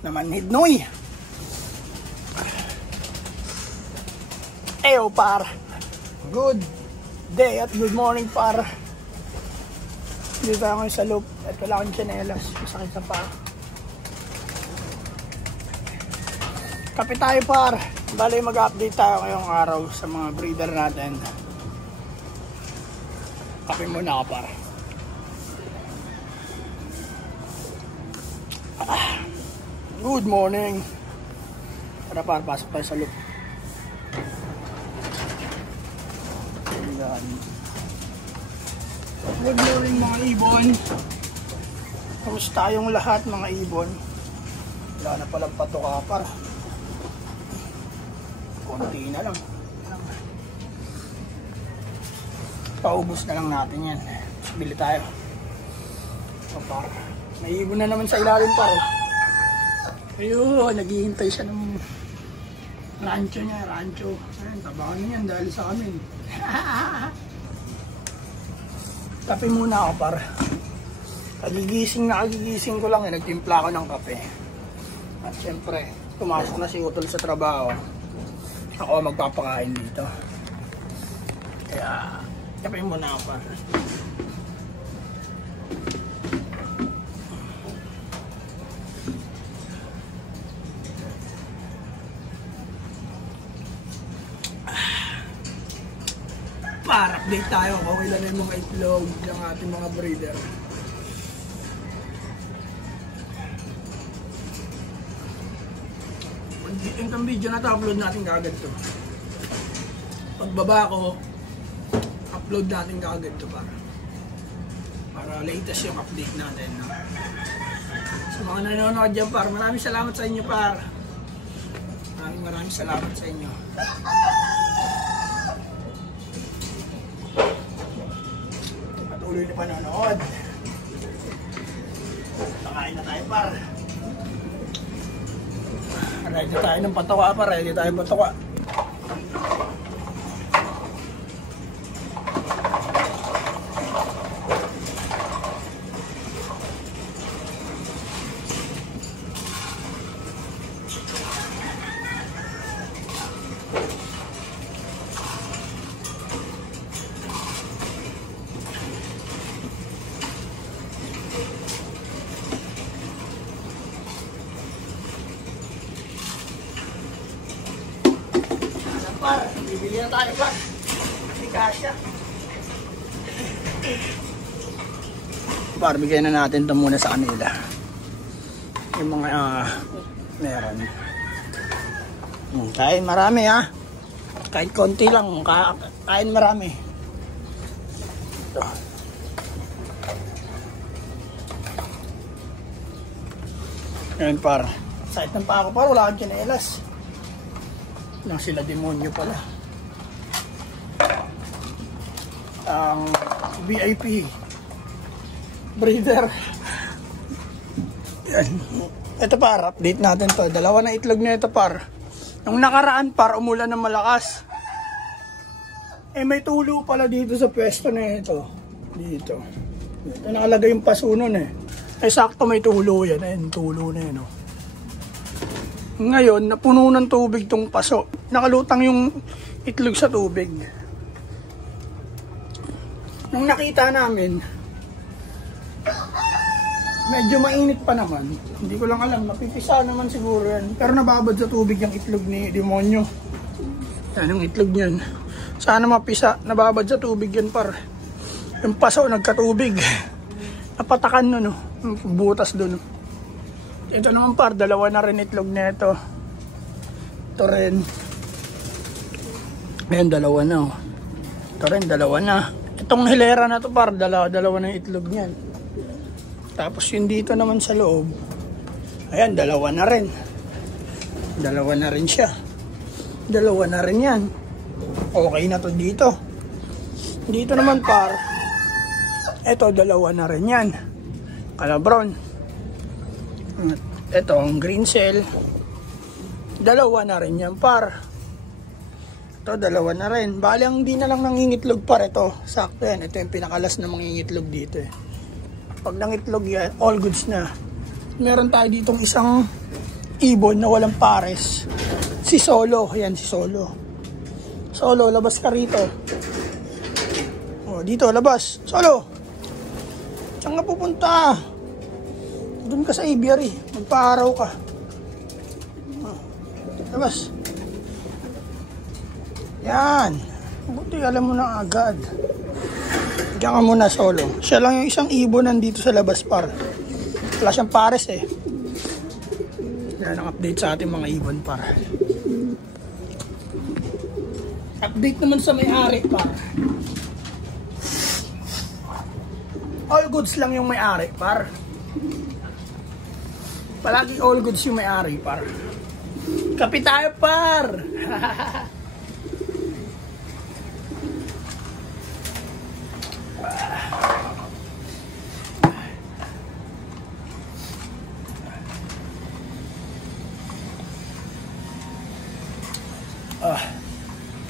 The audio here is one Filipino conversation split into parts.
naman hidnoy. Eyo par, good day at good morning par. Dito tayo ngayon sa loop at wala akong tsinelas, masakit sa paa. Kape tayo par. Bali mag-update tayo ngayong araw sa mga breeder natin. Kape muna ako par. Good morning. Tara par, pasok tayo sa loop. Good morning mga ibon. Kamusta yung lahat mga ibon? Wala na palang patuka par. Konti na lang. Paubos na lang natin yan. Bili tayo. So par, may ibon na naman sa ilalim par. Ayun, naghihintay siya ng rancho niya, rancho. Ayun, tabangan niya yan dahil sa amin. Kape muna ako par. Kagigising ko lang, nagtimpla ko ng kape. At syempre, pumasok na si Utol sa trabaho. Ako magpapakain dito. Kaya, kape muna ako par. Para update tayo kung ilan na yung mga itlog ng ating mga breeder. Itong video na ito, upload natin kagad ito. Pagbaba ko, upload natin kagad ito para latest yung update natin. No? Sa mga nanonood dyan par, maraming salamat sa inyo par. Maraming salamat sa inyo. Patuloy na panonood. Pakain na tayo par. Ready tayo ng patuka par. Ready tayo patuka. Bibili na tayo pa. Hindi kasya. Par, bigyan na natin ito muna sa kanila. Yung mga meron. Kain marami ha. Kahit konti lang. Kain marami. Ito. Ngayon par. Sait ng pa ako par. Wala kang tsinelas. Lang sila demonyo pala. Ang VIP breeder. Yan. Ito par, update natin to. Dalawa na itlog na ito par. Nung nakaraan par, umulan ng malakas. May tulo pala dito sa pwesto na ito. Dito nakalagay yung paso nun sakto may tulo yan. Ayun, tulo na yun Ngayon, napuno ng tubig tong paso. Nakalutang yung itlog sa tubig. Nung nakita namin, medyo mainit pa naman. Hindi ko lang alam, napipisa naman siguro yan. Pero nababad sa tubig yung itlog ni demonyo. Yan yung itlog niyan. Sana mapisa, nababad sa tubig yan par. Yung paso nagkatubig. Napatakan nun butas dun Ito naman par, dalawa na rin itlog na ito. Ito rin. Ayan, dalawa na Ito rin, dalawa na. Itong hilera na to par, dalawa na itlog niyan. Tapos yung dito naman sa loob, ayan, dalawa na rin. Dalawa na rin siya. Dalawa na rin yan. Okay na to dito. Dito naman par, ito, dalawa na rin yan. Calabron. Ito, ang green cell. Dalawa na rin yan par. Ito, dalawa na rin. Bali, ang di na lang nangingitlog par ito. Sakto yan. Ito yung pinakalas na mangingitlog dito Pag nangitlog yan, all goods na. Meron tayo ditong isang ibon na walang pares. Si Solo. Ayan si Solo. Solo, labas ka rito. O, dito, labas. Solo! Saan ka pupunta? Doon ka sa aviary. Magpa-araw ka. O, labas. Yan. Buti alam mo na agad. Diyan ka muna, Solo. Siya lang yung isang ibon nandito sa labas, par. Wala siyang pares eh. Yan ang update sa ating mga ibon, par. Update naman sa may-ari, par. All goods lang yung may-ari, par. Palagi all goods yung may-ari, par. Kape tayo, par.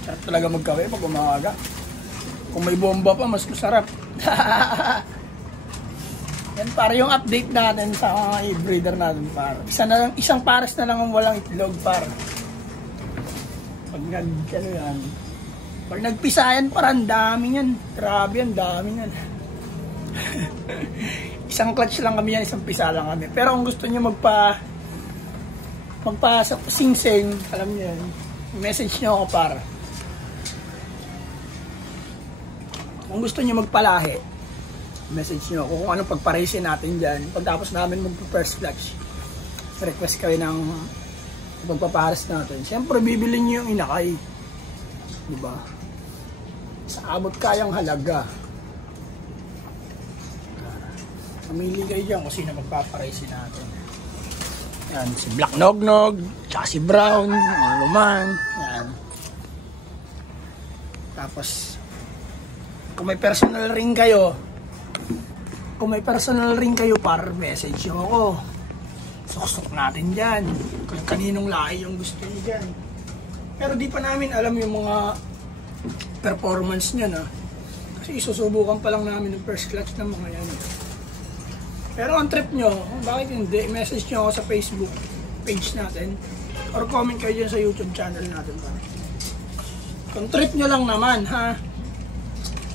Sarap talaga magkape pag umaga. Kung may bomba pa, mas masarap. Yan para yung update natin sa mga breeder natin, par. Isang pares na lang ang walang itlog, par. Pag nagpisayan, parang dami yan. Grabe yan, dami yan. Isang clutch lang kami yan, isang pisa lang kami. Pero kung gusto nyo magpa sing-sing, alam nyo yan, message nyo ako, par. Kung gusto nyo magpalahi, message nyo ako kung anong pagparesin natin dyan. Pagtapos namin magpa-first clutch, request kayo ng pagpapares natin. Siyempre, bibili nyo yung inakay. Diba? Sa abot kayang halaga. Mamili kayo dyan kung sino magpaparesin natin. Yan, si Black Nognog, tsaka si Brown, ano man. Yan. Tapos, kung may personal ring kayo, par, message nyo ako. Suksok natin dyan. Kung kaninong lahi yung gusto nyo dyan. Pero di pa namin alam yung mga performance nyo na. Kasi isusubukan pa lang namin yung first clutch ng mga yan. Pero ang trip nyo, bakit hindi? Message nyo ako sa Facebook page natin. Or comment kayo dyan sa YouTube channel natin. Kung trip nyo lang naman, ha?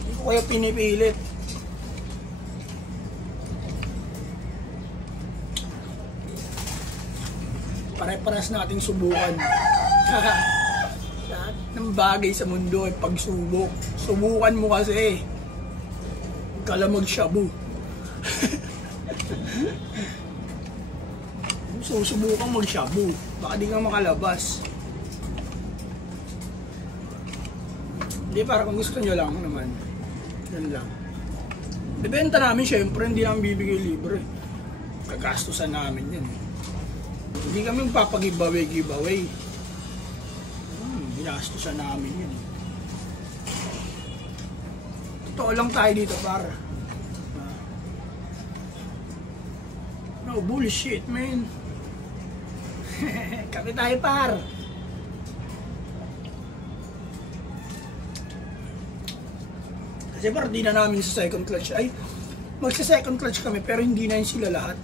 Hindi ko kayo pinipilit. Pare-paras nating subukan. Lahat ng bagay sa mundo ay pagsubok. Subukan mo kasi. Huwag ka lang mag-shabu. Susubukan mag-shabu. Baka di ka makalabas. Hindi, para kung gusto nyo lang naman. Yan lang. Ibenta namin syempre, hindi namin bibigay libre. Kagastusan namin yan. Hindi kami magpapag-giveaway. Ginastusan namin yan. Totoo lang tayo dito, para. No bullshit, man. Kape tayo, par. Kasi par, di na namin sa second clutch. Ay, magsa-second clutch kami, pero hindi na yun sila lahat.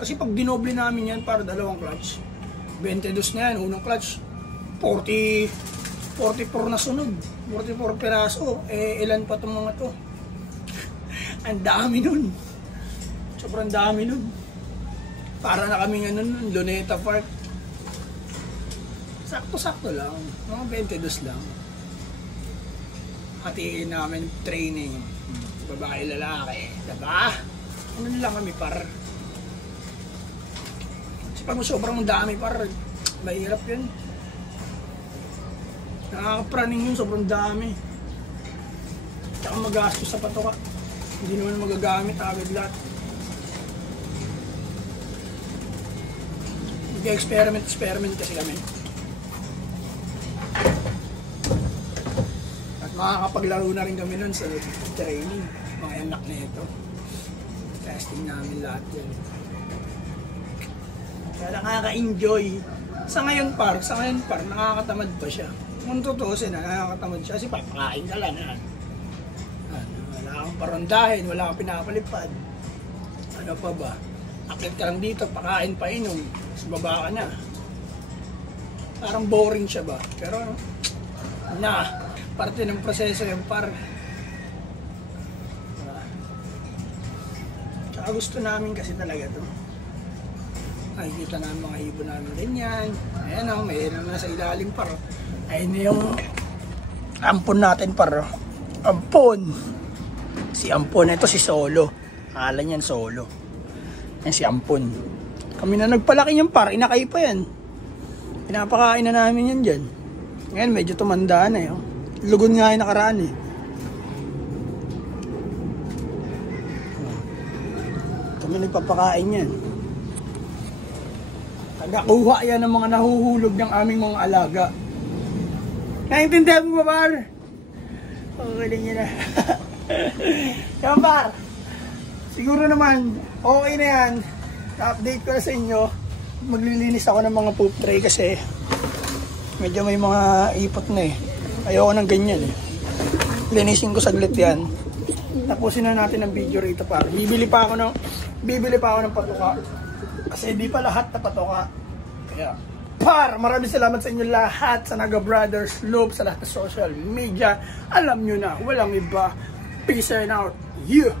Kasi pag dinoble namin yan para dalawang clutch, 22 na yan, unang clutch, 44 na sunod, 44 piraso, ilan pa itong mga to? Ang dami nun. Sobrang dami nun. Para na kami nga nun, Luneta Park. Sakto-sakto lang, mga 22 lang. Hatiin namin training, babae lalaki, diba? Ano lang kami, par. Pag sobrang dami, par, mahirap yun. Nakakapraning yun, sobrang dami. Tsaka magastos sa patoka. Hindi naman magagamit agad lahat. Mag-experiment kasi kami. At makakapaglaro na rin kami nun sa training. Mga anak na ito. Testing namin lahat yan. Kaya nakaka-enjoy. Sa ngayon par, nakakatamad pa siya. Kung tutusin, nakakatamad siya kasi papakain ka lang. Wala kang parondahin, wala kang pinapalipad. Ano pa ba? Akit ka lang dito, pakain, painom. Mas baba ka na. Parang boring siya ba? Pero parte ng proseso yung par. Tsaka gusto namin kasi talaga to. Nakikita namin mga ibon namin ganyan. Ayan o, may na sa ilalim par. Ayun yung ampon natin par. Ampon! Si Ampon, ito si Solo. Akala niyan Solo. Yan si Ampon. Kami na nagpalaki niyan par, inakay pa yan. Pinapakain na namin yan dyan. Ngayon medyo tumanda na eh. Lugon nga yung nakaraan eh. Kami nagpapakain yan. Tagakuha yan ng mga nahuhulog ng aming mga alaga. Naintindihan mo ba, par? Okay nyo na. Yan, par. Siguro naman, okay na yan. Na-update ko na sa inyo. Maglilinis ako ng mga poop tray kasi medyo may mga ipot na eh. Ayoko ng ganyan eh. Linisin ko saglit yan. Tapusin na natin ang video rito, par. Bibili pa ako ng patuka. Kasi di pa lahat na patuka. Kaya, par, maraming salamat sa inyo lahat, sa Naga Brothers Loob, sa lahat ng social media. Alam nyo na, walang iba. Peace and out. Yeah!